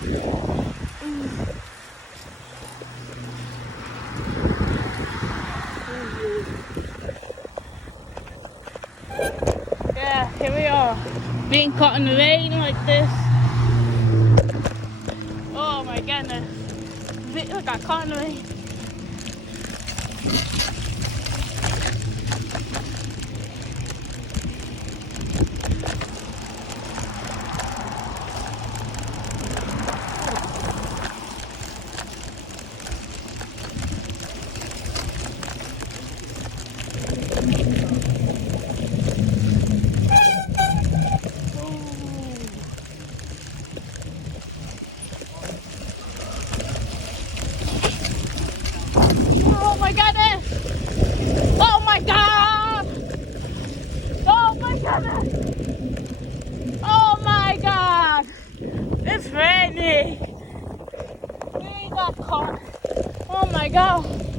Yeah, here we are, being caught in the rain like this. Oh my goodness. Look, I got caught in the rain. Oh my goodness! Oh my god! Oh my goodness! Oh my god! It's raining! We got caught. Oh my god!